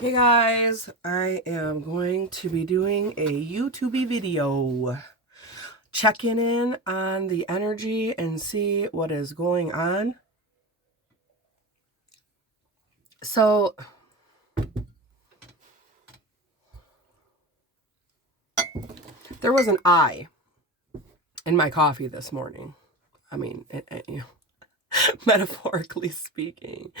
Hey guys, I am going to be doing a YouTube video, checking in on the energy and see what is going on. So, there was an I in my coffee this morning. I mean, metaphorically speaking.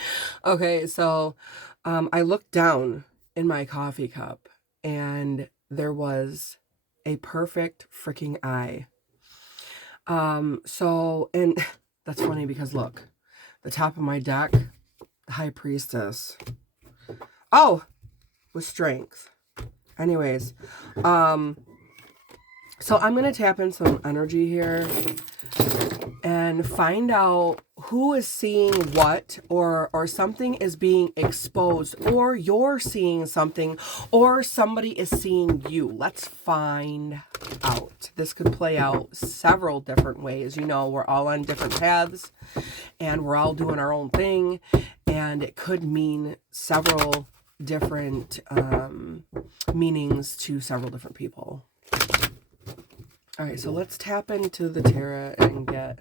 Okay, so I looked down in my coffee cup and there was a perfect freaking I. And that's funny because look, the top of my deck, the High Priestess. Oh, with strength. Anyways, so I'm gonna tap in some energy here and find out who is seeing what, or something is being exposed, or you're seeing something, or somebody is seeing you. Let's find out. This could play out several different ways. You know, we're all on different paths and we're all doing our own thing, and it could mean several different meanings to several different people. All right, so let's tap into the tarot and get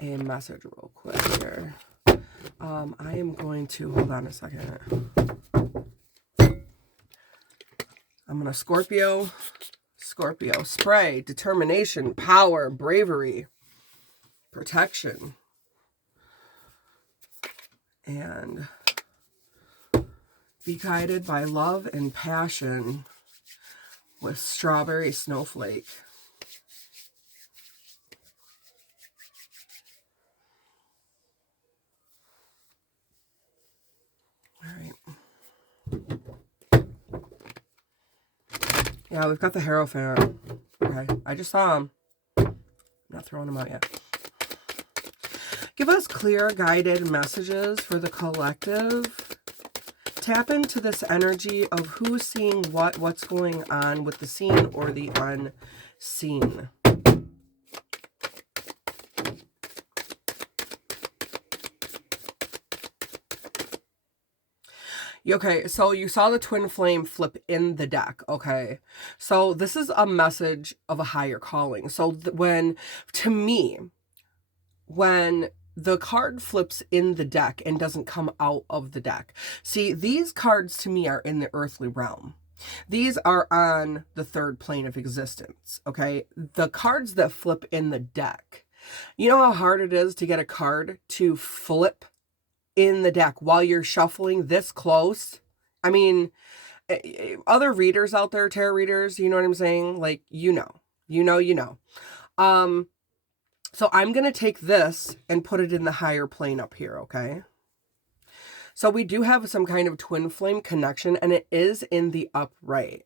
a message real quick here. I am going to, hold on a second. I'm going to Scorpio, spray, determination, power, bravery, protection, and be guided by love and passion with strawberry snowflake. All right. Yeah, we've got the Hierophant. Okay, I just saw him. I'm not throwing him out yet. Give us clear, guided messages for the collective. Tap into this energy of who's seeing what, what's going on with the seen or the unseen. Okay, so you saw the twin flame flip in the deck, okay? So this is a message of a higher calling. So when the card flips in the deck and doesn't come out of the deck. See, these cards to me are in the earthly realm. These are on the third plane of existence, okay? The cards that flip in the deck, you know how hard it is to get a card to flip in the deck while you're shuffling this close? I mean, other readers out there, tarot readers, you know what I'm saying? Like, you know. So I'm going to take this and put it in the higher plane up here, okay? So we do have some kind of twin flame connection, and it is in the upright.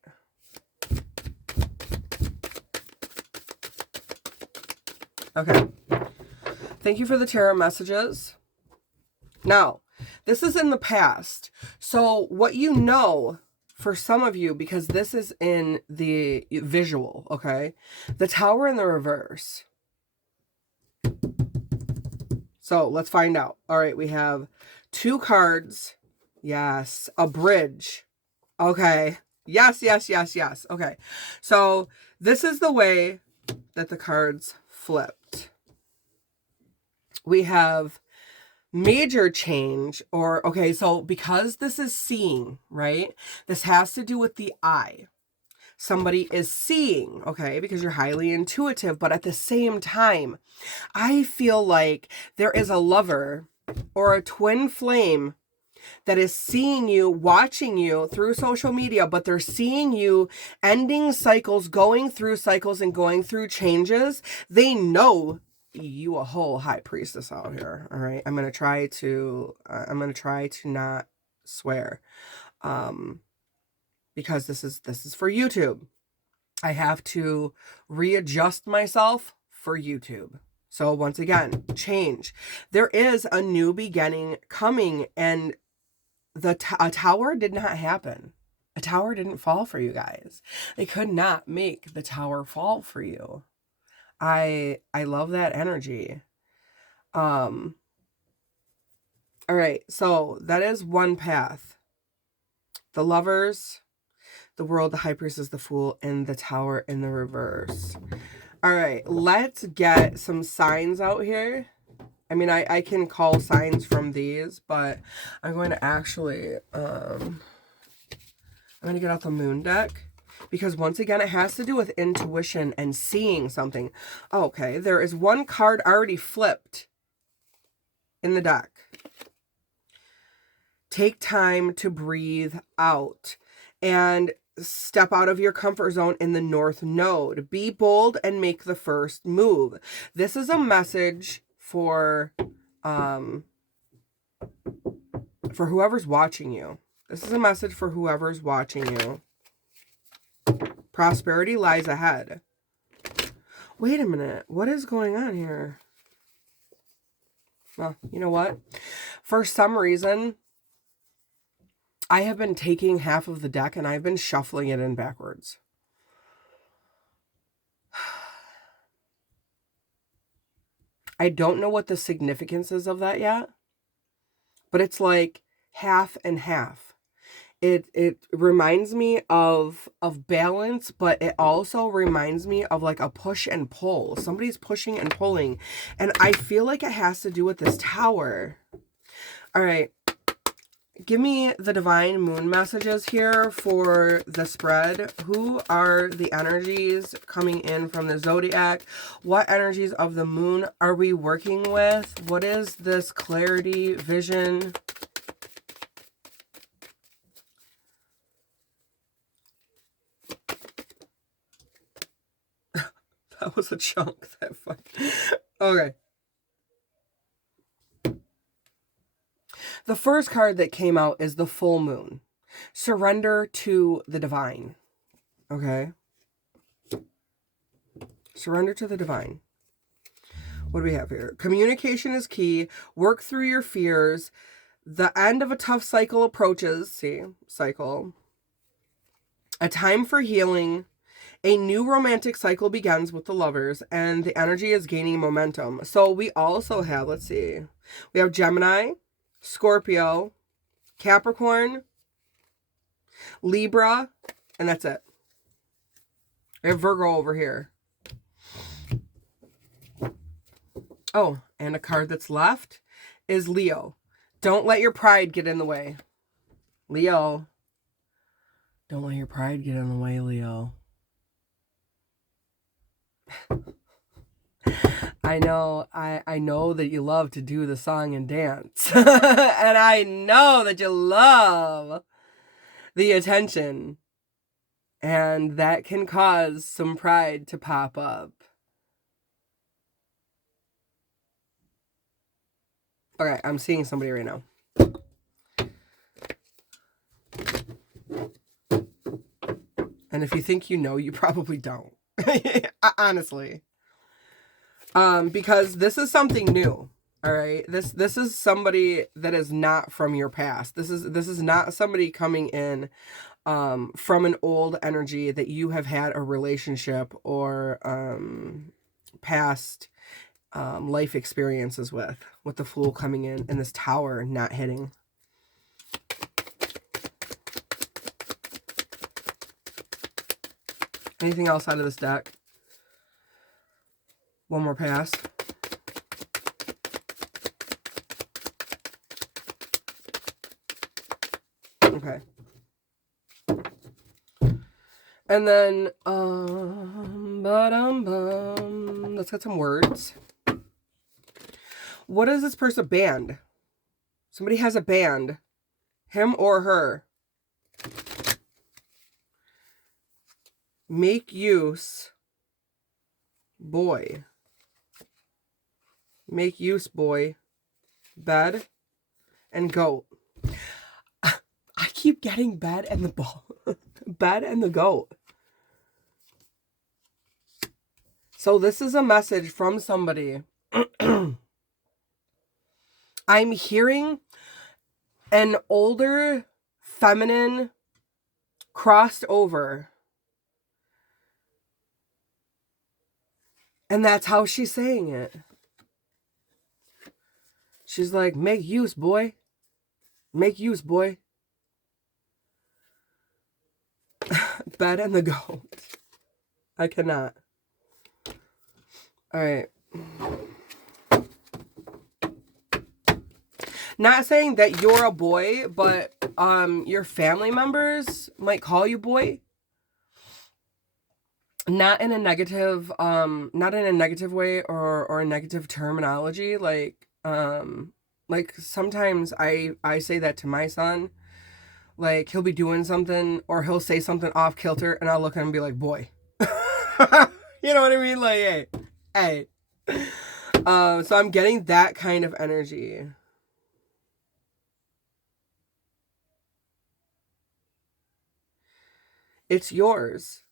Okay. Thank you for the tarot messages. Now, this is in the past. So what you know, for some of you, because this is in the visual, okay? The Tower in the reverse. So let's find out. All right, we have 2 cards. Yes, a bridge. Okay. Yes. Okay. So this is the way that the cards flipped. We have major change, or, okay, so because this is seeing, right? This has to do with the eye. Somebody is seeing, okay, because you're highly intuitive, but at the same time, I feel like there is a lover or a twin flame that is seeing you, watching you through social media, but they're seeing you ending cycles, going through cycles, and going through changes. They know you a whole high priestess out here. All right, I'm gonna try to not swear, because this is for YouTube. I have to readjust myself for YouTube. So once again, change. There is a new beginning coming, and a tower did not happen. A tower didn't fall for you guys. They could not make the tower fall for you. I love that energy. All right, so that is one path. The Lovers, the World, the High Priestess, the Fool, and the Tower in the reverse. All right, let's get some signs out here. I mean, I can call signs from these, but I'm going to actually, I'm going to get out the Moon deck. Because once again, it has to do with intuition and seeing something. Okay, there is one card already flipped in the deck. Take time to breathe out and step out of your comfort zone in the North Node. Be bold and make the first move. This is a message for whoever's watching you. This is a message for whoever's watching you. Prosperity lies ahead. Wait a minute. What is going on here? Well, you know what? For some reason, I have been taking half of the deck and I've been shuffling it in backwards. I don't know what the significance is of that yet, but it's like half and half. It reminds me of balance, but it also reminds me of like a push and pull. Somebody's pushing and pulling, and I feel like it has to do with this tower. All right. Give me the divine moon messages here for the spread. Who are the energies coming in from the zodiac? What energies of the moon are we working with? What is this clarity, vision? That was a chunk. That fun. Okay. The first card that came out is the full moon. Surrender to the divine. Okay. Surrender to the divine. What do we have here? Communication is key. Work through your fears. The end of a tough cycle approaches. See, cycle. A time for healing. A new romantic cycle begins with the Lovers, and the energy is gaining momentum. So we also have, let's see, we have Gemini, Scorpio, Capricorn, Libra, and that's it. We have Virgo over here. Oh, and a card that's left is Leo. Don't let your pride get in the way. Leo. Don't let your pride get in the way, Leo. I know that you love to do the song and dance. And I know that you love the attention. And that can cause some pride to pop up. Okay, I'm seeing somebody right now. And if you think you know, you probably don't. Honestly. Because this is something new. All right. This is somebody that is not from your past. This is not somebody coming in from an old energy that you have had a relationship or past life experiences with the Fool coming in and this Tower not hitting. Anything else out of this deck? One more pass. Okay. And then, let's get some words. What is this person? Band. Somebody has a band. Him or her. Make use, boy. Make use, boy. Bed and goat. I keep getting bed and the ball. Bed and the goat. So this is a message from somebody. I'm hearing an older feminine crossed over. And that's how she's saying it. She's like, make use, boy. Make use, boy. bed and the goat. I cannot. All right. Not saying that you're a boy, but your family members might call you boy. Not in a negative way or a negative terminology. Like sometimes I say that to my son. Like, he'll be doing something or he'll say something off kilter and I'll look at him and be like, boy. You know what I mean? Like, hey. So I'm getting that kind of energy. It's yours.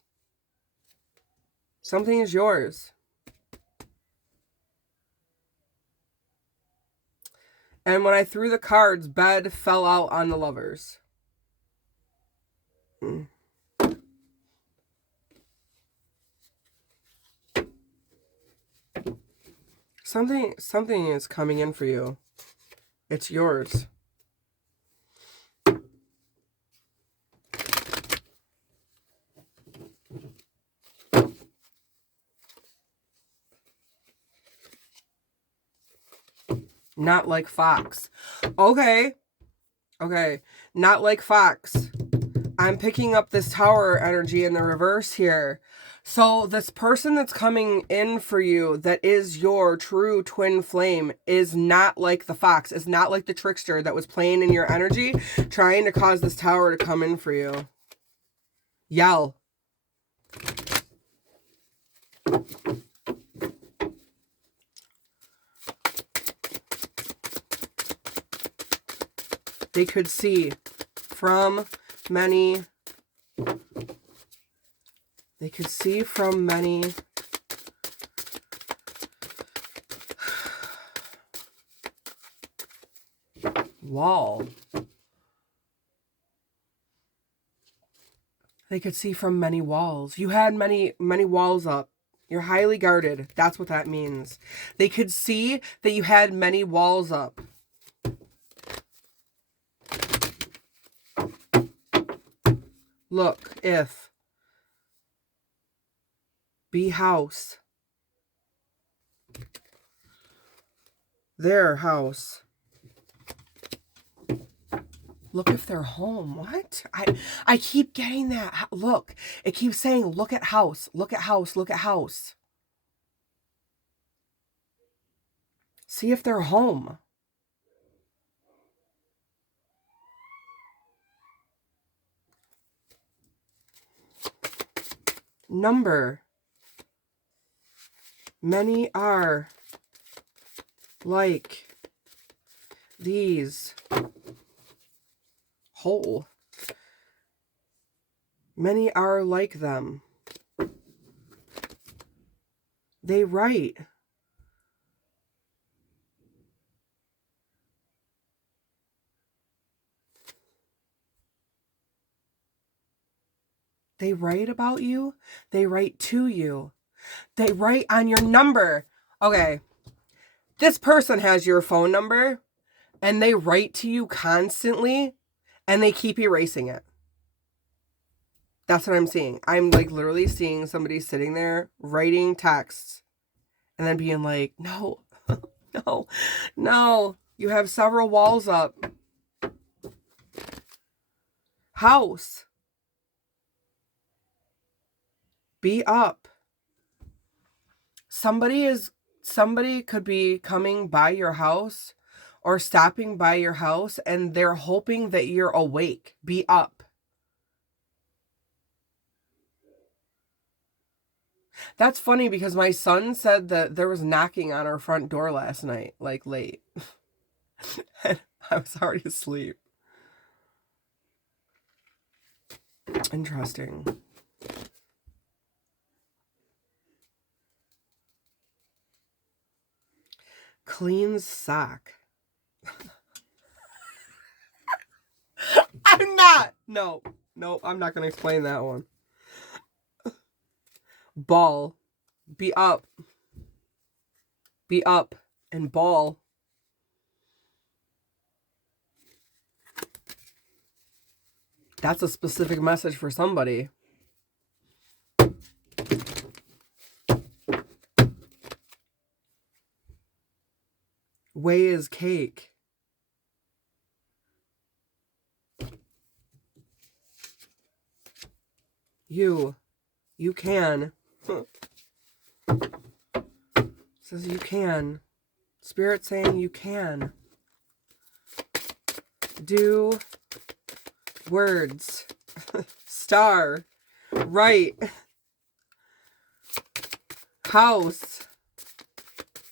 Something is yours. And when I threw the cards, bed fell out on the lovers. Something is coming in for you. It's yours. Not like Fox. Okay. Not like Fox. I'm picking up this Tower energy in the reverse here. So this person that's coming in for you that is your true twin flame is not like the Fox. It's not like the trickster that was playing in your energy, trying to cause this Tower to come in for you. Yell. They could see from many. They could see from many. Wall. They could see from many walls. You had many walls up. You're highly guarded. That's what that means. They could see that you had many walls up. Look, if. Be house. Their house. Look if they're home. What? I keep getting that. Look. It keeps saying, look at house. Look at house. Look at house. See if they're home. Number. Many are like these. Whole. Many are like them. They write. They write about you. They write to you. They write on your number. Okay. This person has your phone number and they write to you constantly and they keep erasing it. That's what I'm seeing. I'm like literally seeing somebody sitting there writing texts and then being like, no, no, no. You have several walls up. House. Be up. Somebody could be coming by your house or stopping by your house and they're hoping that you're awake. Be up. That's funny because my son said that there was knocking on our front door last night, like late. And I was already asleep. Interesting. Clean sock. I'm not. No, I'm not going to explain that one. Ball. Be up. Be up and ball. That's a specific message for somebody. way is cake. You can. Says you can. Spirit saying you can. Do words. Star. Right. House.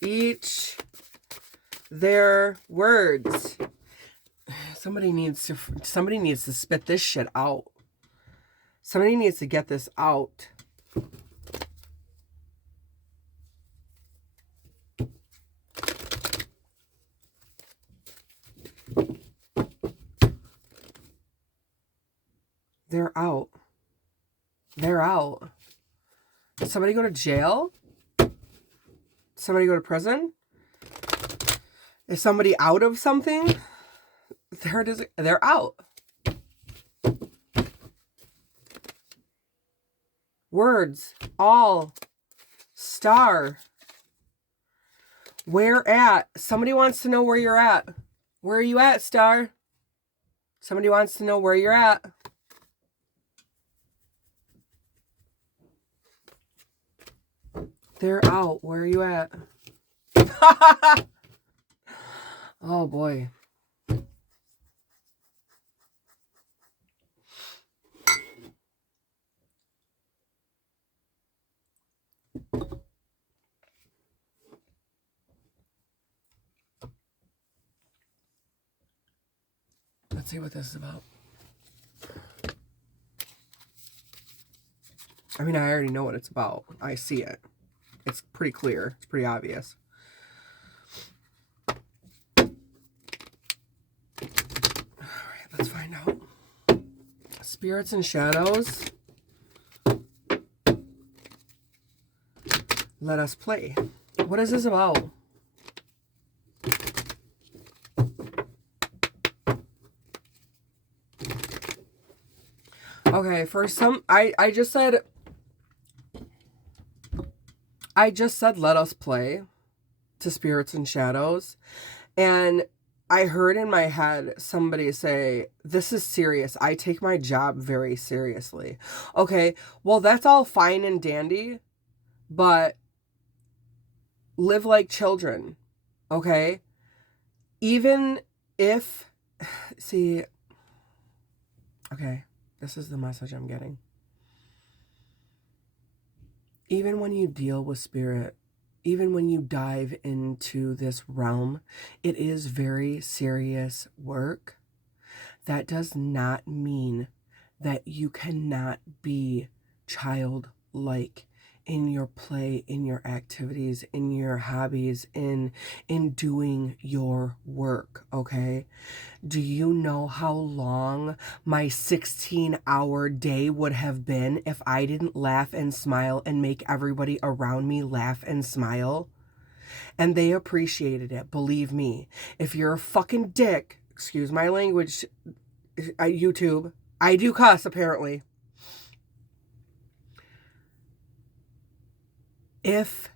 Each their words. Somebody needs to spit this shit out. Somebody needs to get this out. They're out. They're out. Did somebody go to jail? Somebody go to prison? Is somebody out of something? There it is. They're out. Words. All. Star. Where at? Somebody wants to know where you're at. Where are you at, Star? Somebody wants to know where you're at. They're out. Where are you at? Oh, boy. Let's see what this is about. I mean, I already know what it's about. I see it. It's pretty clear. It's pretty obvious. All right, let's find out. Spirits and shadows. Let us play. What is this about? Okay, for some, I just said let us play to spirits and shadows, and I heard in my head somebody say, this is serious. I take my job very seriously. Okay, well, that's all fine and dandy, but live like children, okay? Even if, see, okay, this is the message I'm getting. Even when you deal with spirit, even when you dive into this realm, it is very serious work. That does not mean that you cannot be childlike in your play, in your activities, in your hobbies, in doing your work, okay? Do you know how long my 16-hour day would have been if I didn't laugh and smile and make everybody around me laugh and smile? And they appreciated it, believe me. If you're a fucking dick, excuse my language, YouTube, I do cuss apparently. If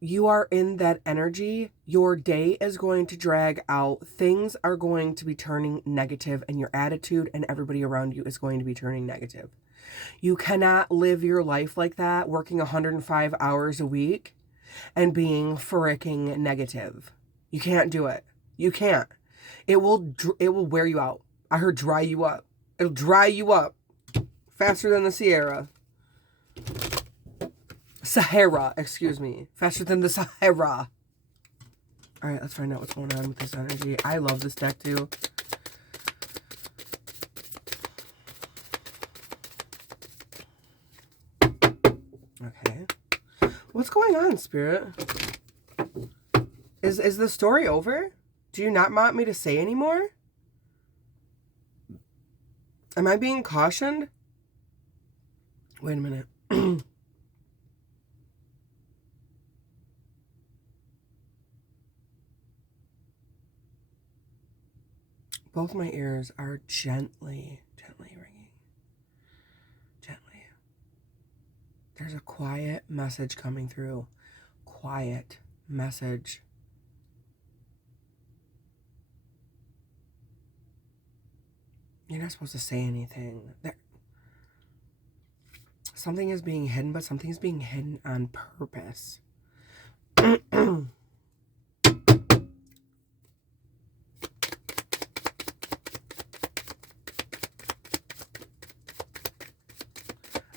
you are in that energy, your day is going to drag out. Things are going to be turning negative, and your attitude and everybody around you is going to be turning negative. You cannot live your life like that, working 105 hours a week and being freaking negative. You can't do it. You can't. It will wear you out. I heard dry you up. It'll dry you up faster than the Sahara, excuse me. Faster than the Sahara. All right, let's find out what's going on with this energy. I love this deck too. Okay. What's going on, Spirit? Is the story over? Do you not want me to say anymore? Am I being cautioned? Wait a minute. Both my ears are gently ringing. Gently. There's a quiet message coming through. Quiet message. You're not supposed to say anything. Something is being hidden, but something is being hidden on purpose. On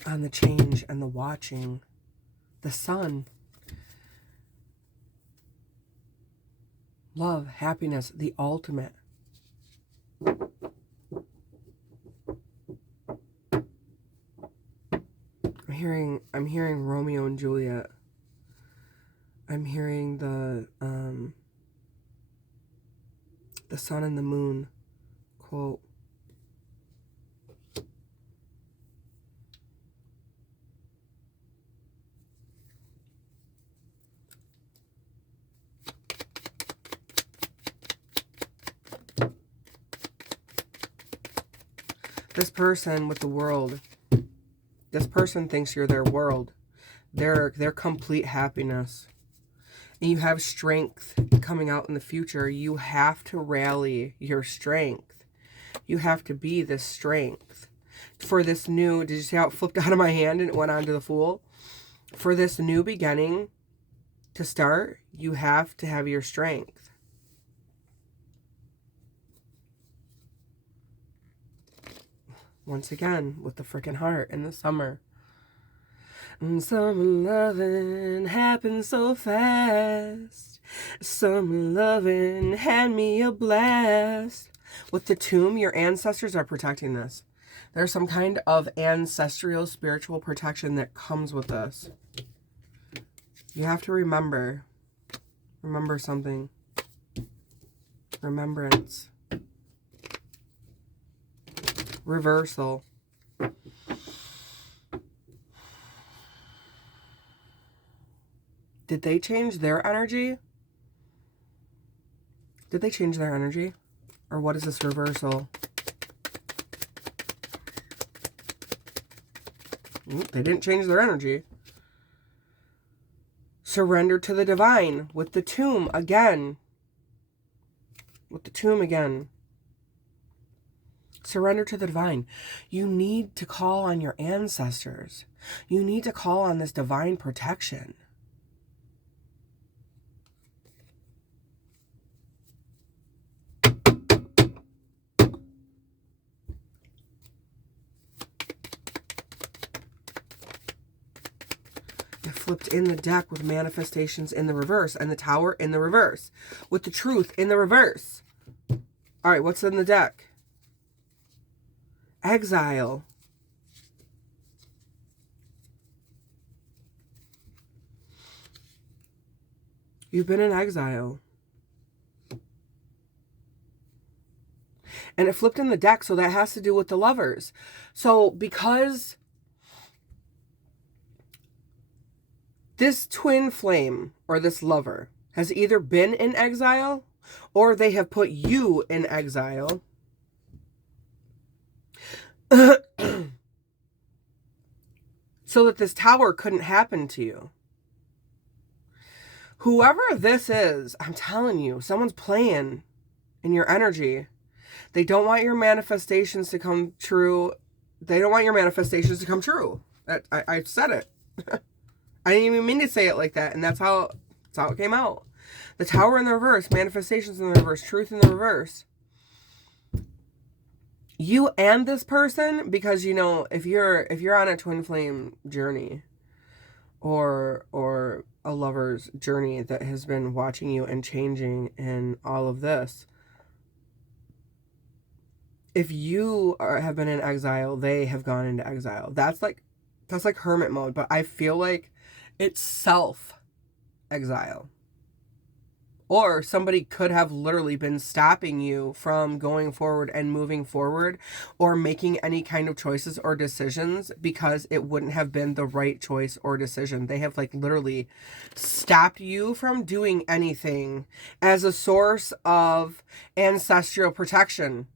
the change and the watching. The sun. Love, happiness, the ultimate. I'm hearing Romeo and Juliet. I'm hearing the sun and the moon quote. This person with the world, this person thinks you're their world. Their complete happiness. And you have strength coming out in the future. You have to rally your strength. You have to be this strength. For this new, did you see how it flipped out of my hand and it went on to the Fool? For this new beginning to start, you have to have your strength. Once again, with the freaking heart in the summer. And summer loving happened so fast. Summer loving had me a blast. With the tomb, your ancestors are protecting this. There's some kind of ancestral spiritual protection that comes with this. You have to remember. Remember something. Remembrance. Reversal. Did they change their energy? Did they change their energy? Or what is this reversal? They didn't change their energy. Surrender to the divine with the tomb again. With the tomb again. Surrender to the divine. You need to call on your ancestors. You need to call on this divine protection. It flipped in the deck with manifestations in the reverse and the Tower in the reverse. With the Truth in the reverse. All right, what's in the deck? Exile. You've been in exile. And it flipped in the deck, so that has to do with the Lovers. So because this twin flame or this lover has either been in exile or they have put you in exile. So that this Tower couldn't happen to you. Whoever this is, I'm telling you, someone's playing in your energy. They don't want your manifestations to come true. They don't want your manifestations to come true. I said it. I didn't even mean to say it like that, and that's how it came out. The Tower in the reverse, manifestations in the reverse, truth in the reverse. You and this person, because you know, if you're on a twin flame journey or a lover's journey that has been watching you and changing in all of this, if you have been in exile, they have gone into exile. That's like hermit mode, but I feel like it's self-exile. Or somebody could have literally been stopping you from going forward and moving forward or making any kind of choices or decisions because it wouldn't have been the right choice or decision. They have like literally stopped you from doing anything as a source of ancestral protection.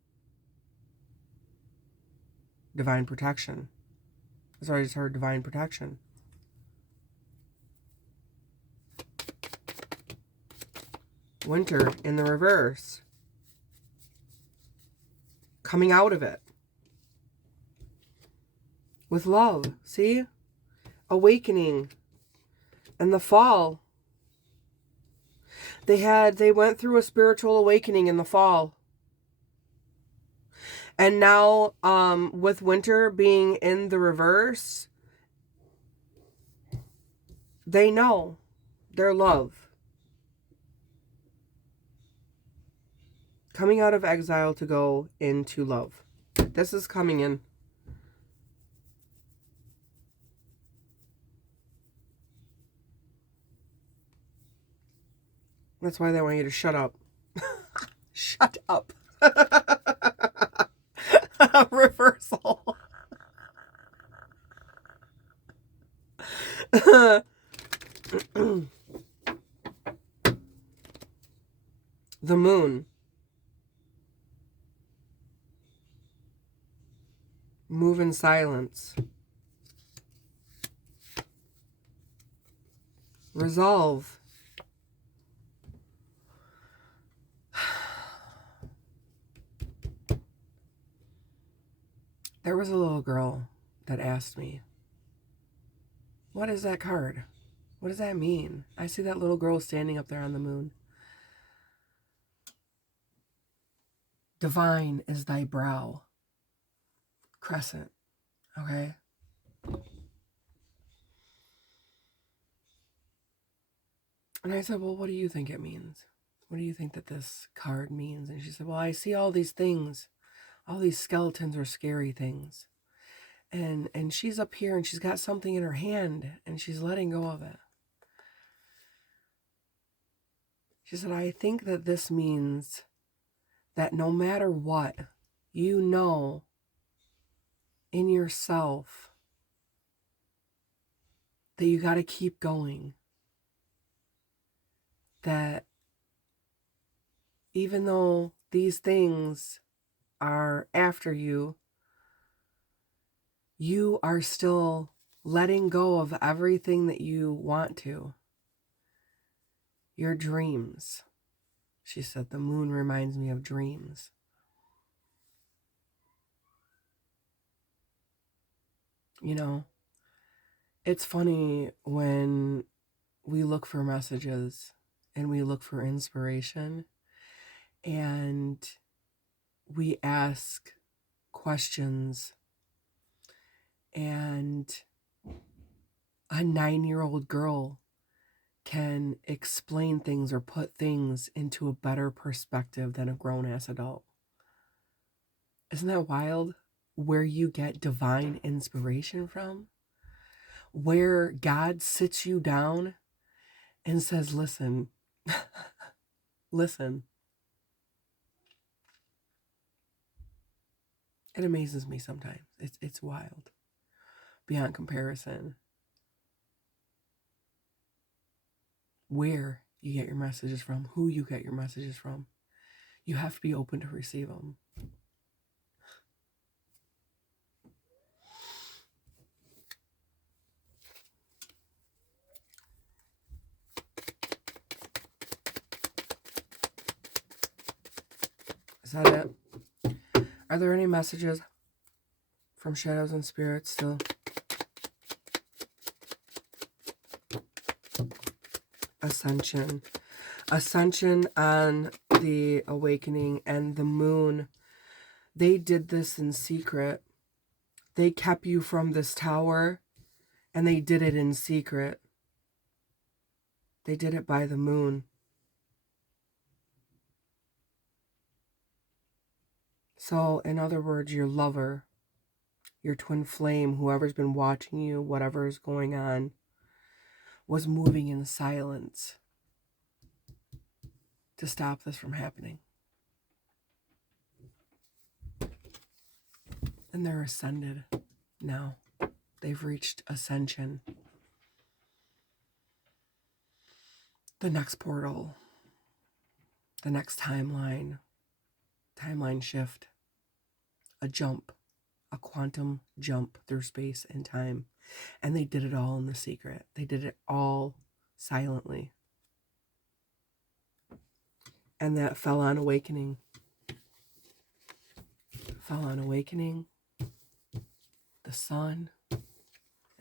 Divine protection. That's what I just heard, divine protection. Winter in the reverse. Coming out of it. with love. See? Awakening. And the fall. They went through a spiritual awakening in the fall. And now, with winter being in the reverse, they know their love. Coming out of exile to go into love. This is coming in. That's why they want you to shut up. Shut up. Reversal. The moon. Move in silence. Resolve. There was a little girl that asked me, what is that card? What does that mean? I see that little girl standing up there on the moon. Divine is thy brow. Crescent. Okay? And I said, well, what do you think it means? What do you think that this card means? And she said, well, I see all these things. All these skeletons are scary things. And she's up here and she's got something in her hand and she's letting go of it. She said, I think that this means that no matter what, you know in yourself that you got to keep going. That even though these things are after you, you are still letting go of everything that you want to. Your dreams. She said, the moon reminds me of dreams. You know, it's funny when we look for messages and we look for inspiration and we ask questions, and a 9-year-old girl can explain things or put things into a better perspective than a grown-ass adult. Isn't that wild? Where you get divine inspiration from? Where God sits you down and says, listen, listen. It amazes me sometimes. It's wild. Beyond comparison. Where you get your messages from, who you get your messages from. You have to be open to receive them. Is that it? Are there any messages from shadows and spirits still? Ascension. Ascension on the awakening and the moon. They did this in secret. They kept you from this tower and they did it in secret. They did it by the moon. So, in other words, your lover, your twin flame, whoever's been watching you, whatever is going on, was moving in silence to stop this from happening. And they're ascended now. They've reached ascension. The next portal, the next timeline shift, a jump, a quantum jump through space and time. And they did it all in the secret. They did it all silently. And that fell on awakening. Fell on awakening. The sun,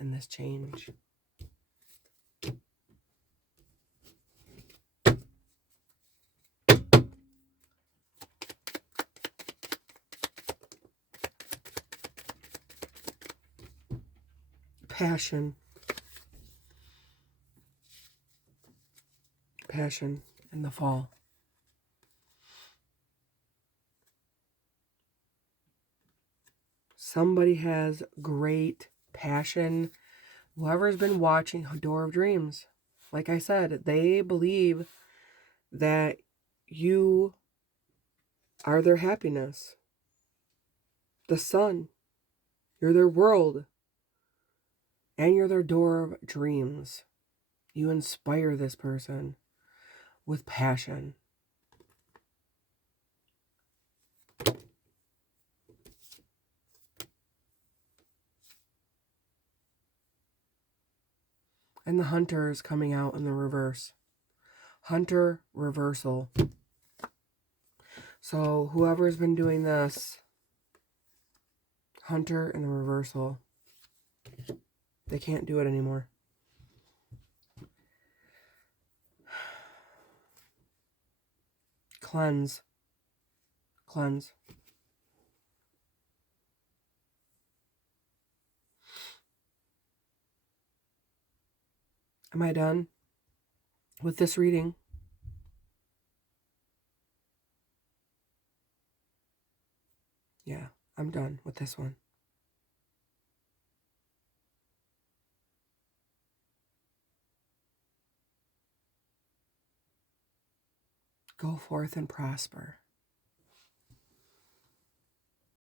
in this change. Passion. Passion in the fall. Somebody has great passion. Whoever's been watching Door of Dreams, like I said, they believe that you are their happiness. The sun. You're their world. And you're their door of dreams. You inspire this person with passion. And the Hunter is coming out in the reverse. Hunter reversal. So whoever's been doing this, Hunter in the reversal, they can't do it anymore. Cleanse. Cleanse. Am I done with this reading? Yeah, I'm done with this one. Go forth and prosper.